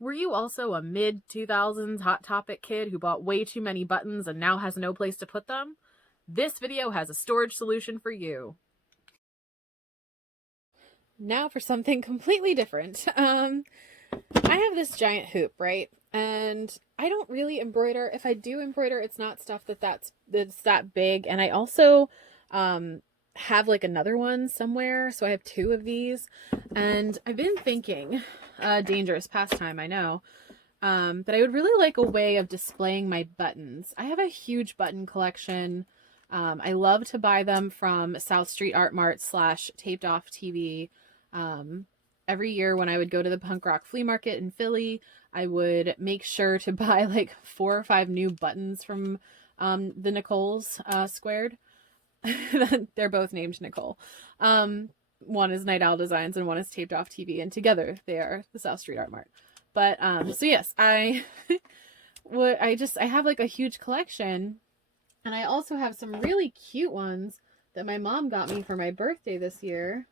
Were you also a mid-2000s Hot Topic kid who bought way too many buttons and now has no place to put them? This video has a storage solution for you. Now for something completely different. I have this giant hoop, right? And I don't really embroider. If I do embroider, it's not stuff that's that big. And I also have like another one somewhere, so I have two of these. And I've been thinking, dangerous pastime, I know, but I would really like a way of displaying my buttons. I have a huge button collection. I love to buy them from South Street Art Mart / Taped Off TV. Every year when I would go to the punk rock flea market in Philly, I would make sure to buy like 4 or 5 new buttons from the Nicole's Squared. They're both named Nicole. One is Night Owl Designs and one is Taped Off TV, and together they are the South Street Art Mart. But so yes, I have like a huge collection, and I also have some really cute ones that my mom got me for my birthday this year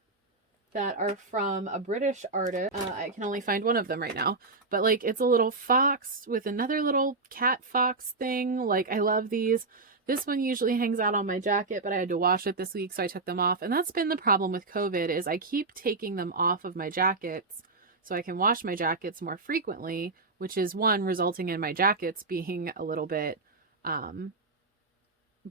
that are from a British artist. I can only find one of them right now, but like it's a little fox with another little cat fox thing. Like I love these. This one usually hangs out on my jacket, but I had to wash it this week, so I took them off. And that's been the problem with COVID, is I keep taking them off of my jackets so I can wash my jackets more frequently, which is one, resulting in my jackets being a little bit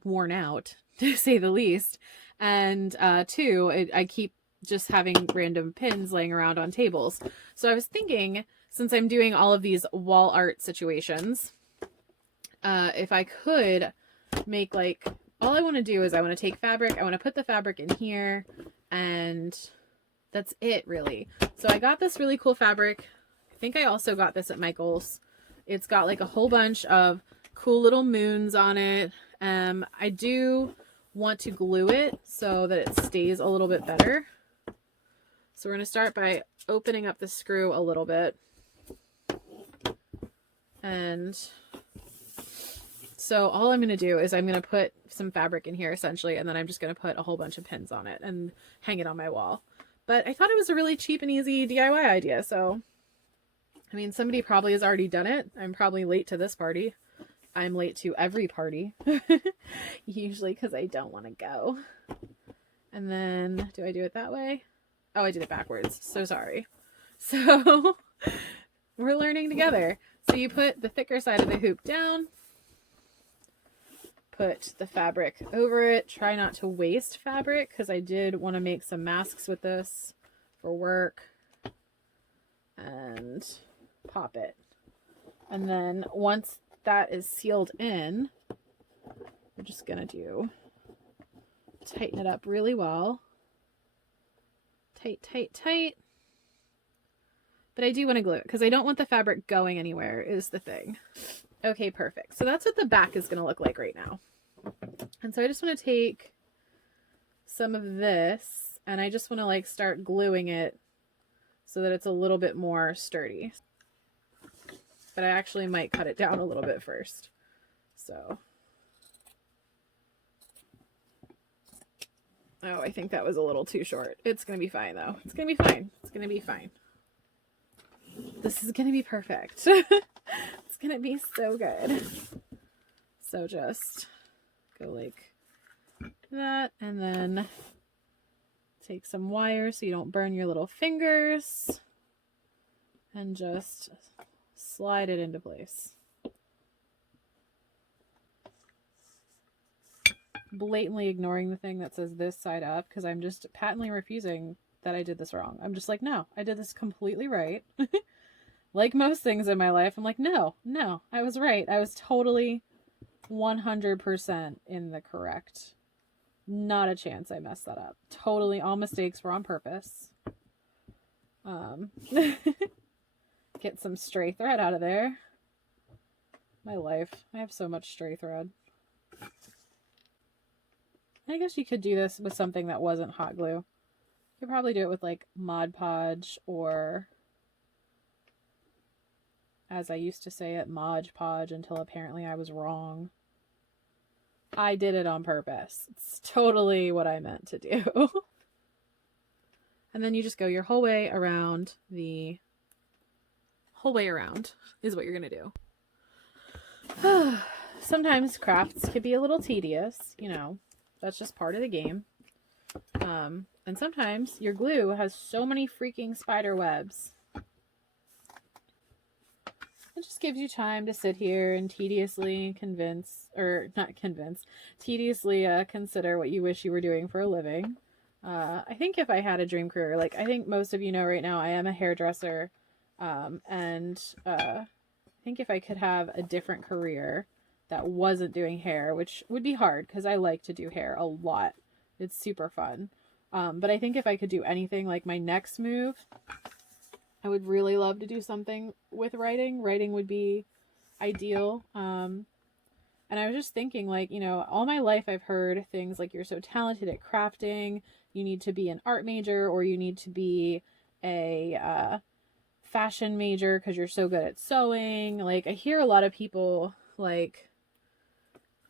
worn out, to say the least. And two, I keep just having random pins laying around on tables. So I was thinking, since I'm doing all of these wall art situations, if I could make like, all I want to do is I want to take fabric, I want to put the fabric in here, and that's it really. So I got this really cool fabric. I think I also got this at Michael's. It's got like a whole bunch of cool little moons on it. I do want to glue it so that it stays a little bit better. So we're going to start by opening up the screw a little bit. And so all I'm going to do is I'm going to put some fabric in here essentially, and then I'm just going to put a whole bunch of pins on it and hang it on my wall. But I thought it was a really cheap and easy DIY idea. So, I mean, somebody probably has already done it. I'm probably late to this party. I'm late to every party, usually because I don't want to go. And then, do I do it that way? Oh, I did it backwards. So sorry. So, we're learning together. So you put the thicker side of the hoop down, put the fabric over it. Try not to waste fabric, because I did want to make some masks with this for work. And pop it. And then once that is sealed in, we're just going to tighten it up really well. Tight, tight, tight. But I do want to glue it because I don't want the fabric going anywhere, is the thing. Okay, perfect. So that's what the back is going to look like right now. And so I just want to take some of this and I just want to like start gluing it so that it's a little bit more sturdy. But I actually might cut it down a little bit first. So. Oh, I think that was a little too short. It's going to be fine though. It's going to be fine. It's going to be fine. This is going to be perfect. It's going to be so good. So just go like that, and then take some wire so you don't burn your little fingers, and just slide it into place. Blatantly ignoring the thing that says this side up, because I'm just patently refusing that I did this wrong. I'm just like, no, I did this completely right. Like most things in my life, I'm like, no, I was right. I was totally 100% in the correct. Not a chance I messed that up. Totally, all mistakes were on purpose. Get some stray thread out of there. My life. I have so much stray thread. I guess you could do this with something that wasn't hot glue. You could probably do it with like Mod Podge, or, as I used to say it, Mod Podge, until apparently I was wrong. I did it on purpose. It's totally what I meant to do. And then you just go your whole way around the whole way around is what you're going to do. Sometimes crafts can be a little tedious, you know, that's just part of the game. And sometimes your glue has so many freaking spider webs. It just gives you time to sit here and tediously tediously consider what you wish you were doing for a living. I think if I had a dream career, like I think most of you know right now, I am a hairdresser. And I think if I could have a different career that wasn't doing hair, which would be hard because I like to do hair a lot. It's super fun. But I think if I could do anything, like my next move, I would really love to do something with writing. Writing would be ideal. And I was just thinking, like, you know, all my life I've heard things like you're so talented at crafting, you need to be an art major, or you need to be a fashion major because you're so good at sewing. Like, I hear a lot of people, like,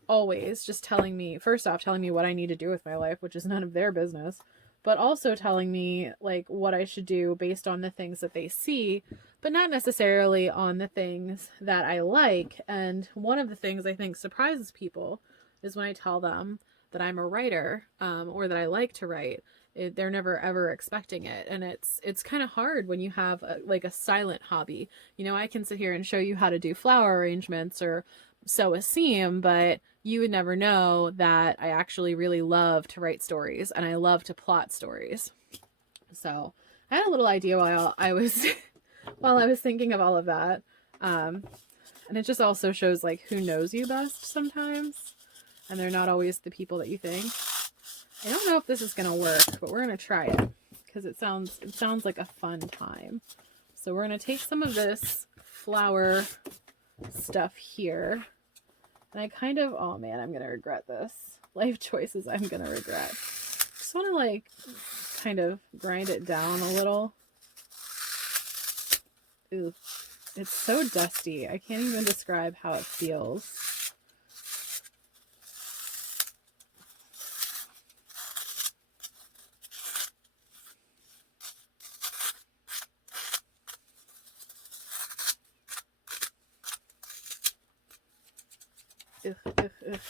always just telling me, first off, telling me what I need to do with my life, which is none of their business, but also telling me like what I should do based on the things that they see, but not necessarily on the things that I like. And one of the things I think surprises people is when I tell them that I'm a writer, or that I like to write. They're never ever expecting it, and it's kind of hard when you have like a silent hobby. You know, I can sit here and show you how to do flower arrangements or sew a seam, but you would never know that I actually really love to write stories and I love to plot stories. So I had a little idea while I was while I was thinking of all of that. And it just also shows like who knows you best sometimes, and they're not always the people that you think. I don't know if this is gonna work, but we're gonna try it because it sounds like a fun time. So we're gonna take some of this flower stuff here. And I kind of, oh man, I'm going to regret this. Life choices I'm going to regret. Just want to like kind of grind it down a little. Ooh, it's so dusty. I can't even describe how it feels.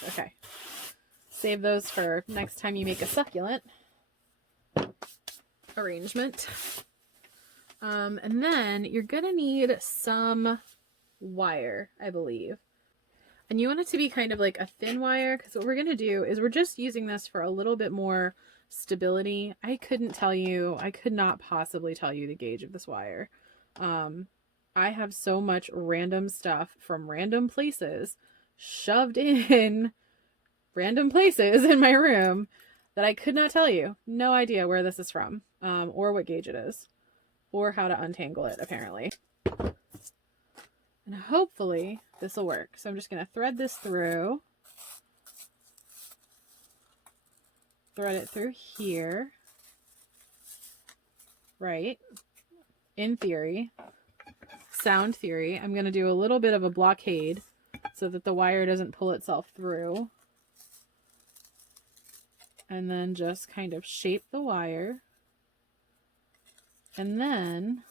Okay. Save those for next time you make a succulent arrangement. And then you're gonna need some wire, I believe. And you want it to be kind of like a thin wire, because what we're gonna do is we're just using this for a little bit more stability. I could not possibly tell you the gauge of this wire. I have so much random stuff from random places shoved in random places in my room that I could not tell you. No idea where this is from, or what gauge it is, or how to untangle it, apparently. And hopefully this will work. So I'm just going to thread this through. Thread it through here. Right. In theory. Sound theory. I'm going to do a little bit of a blockade so that the wire doesn't pull itself through. And then just kind of shape the wire. And then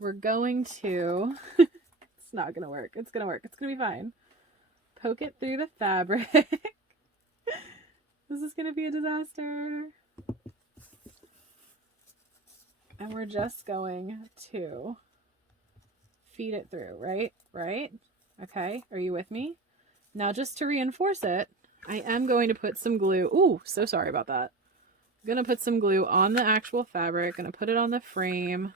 we're going to, it's not going to work. It's going to work. It's going to be fine. Poke it through the fabric. This is going to be a disaster. And we're just going to feed it through, right? Right? Okay. Are you with me? Now, just to reinforce it, I am going to put some glue. Ooh, so sorry about that. I'm going to put some glue on the actual fabric. Going to put it on the frame.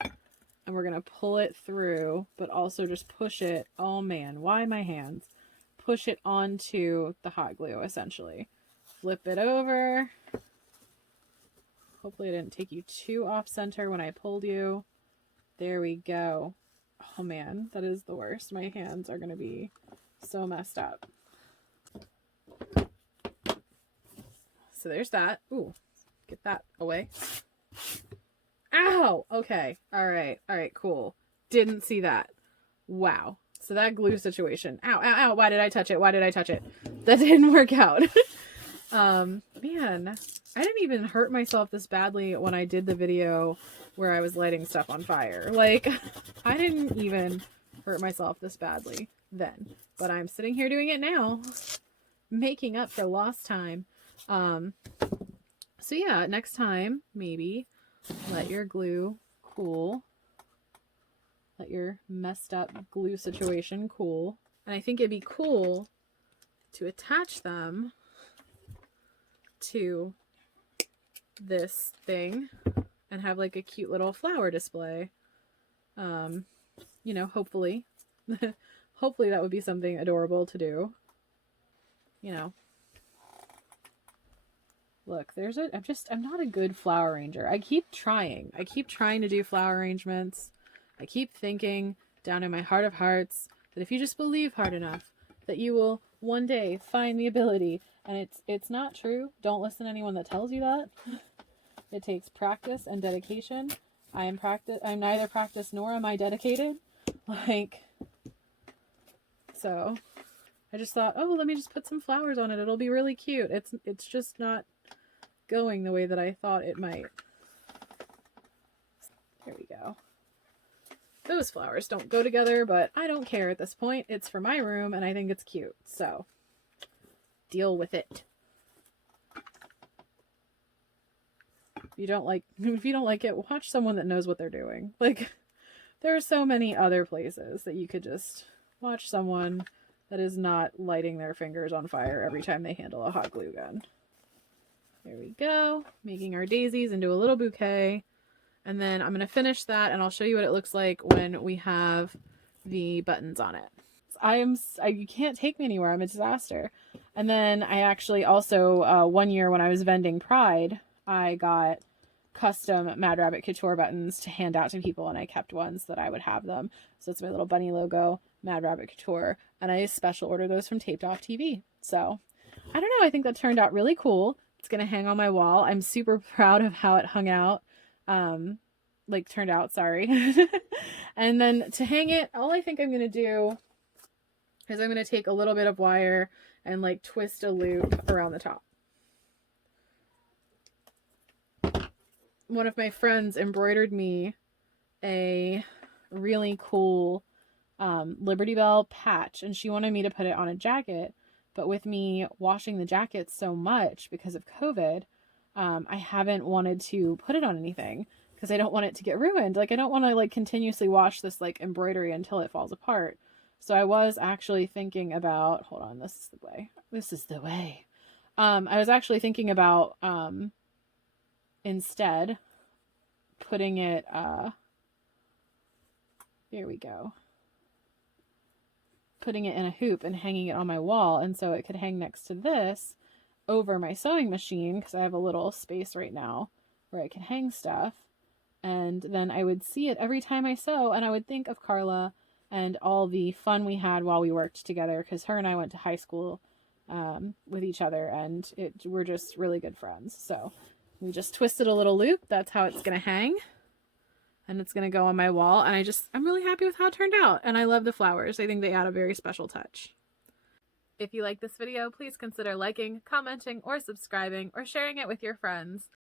And we're going to pull it through, but also just push it. Oh man, why my hands? Push it onto the hot glue, essentially. Flip it over. Hopefully I didn't take you too off center when I pulled you. There we go. Oh man, that is the worst. My hands are going to be so messed up. So there's that. Ooh, get that away. Ow! Okay. All right, cool. Didn't see that. Wow. So that glue situation. Ow, ow, ow. Why did I touch it? Why did I touch it? That didn't work out. Man, I didn't even hurt myself this badly when I did the video where I was lighting stuff on fire. Like, I didn't even hurt myself this badly then, but I'm sitting here doing it now, making up for lost time. So yeah, next time, maybe let your glue cool. Let your messed up glue situation cool. And I think it'd be cool to attach them to this thing and have like a cute little flower display. You know, hopefully. Hopefully that would be something adorable to do. You know. Look, I'm not a good flower arranger. I keep trying to do flower arrangements. I keep thinking down in my heart of hearts that if you just believe hard enough, that you will one day find the ability. And it's not true. Don't listen to anyone that tells you that. It takes practice and dedication. I'm neither practiced nor am I dedicated. So I just thought, oh, let me just put some flowers on it. It'll be really cute. It's just not going the way that I thought it might. There we go. Those flowers don't go together, but I don't care at this point. It's for my room and I think it's cute. So deal with it. If you don't like it, watch someone that knows what they're doing. Like, there are so many other places that you could just watch someone that is not lighting their fingers on fire every time they handle a hot glue gun. There we go. Making our daisies into a little bouquet. And then I'm going to finish that and I'll show you what it looks like when we have the buttons on it. You can't take me anywhere. I'm a disaster. And then I actually also, one year when I was vending Pride, I got custom Mad Rabbit Couture buttons to hand out to people, and I kept ones that I would have them. So it's my little bunny logo, Mad Rabbit Couture, and I special ordered those from Taped Off TV. So I don't know. I think that turned out really cool. It's going to hang on my wall. I'm super proud of how it turned out, sorry. And then to hang it, all I think I'm going to do is I'm going to take a little bit of wire and like twist a loop around the top. One of my friends embroidered me a really cool Liberty Bell patch, and she wanted me to put it on a jacket, but with me washing the jacket so much because of COVID, I haven't wanted to put it on anything because I don't want it to get ruined. Like, I don't want to like continuously wash this like embroidery until it falls apart. So I was actually thinking about, hold on, this is the way. I was actually thinking about instead putting it, there we go, putting it in a hoop and hanging it on my wall, and so it could hang next to this over my sewing machine, because I have a little space right now where I can hang stuff, and then I would see it every time I sew, and I would think of Carla and all the fun we had while we worked together, because her and I went to high school with each other, and we're just really good friends. So we just twisted a little loop. That's how it's going to hang. And it's going to go on my wall. And I'm really happy with how it turned out. And I love the flowers. I think they add a very special touch. If you like this video, please consider liking, commenting, or subscribing, or sharing it with your friends.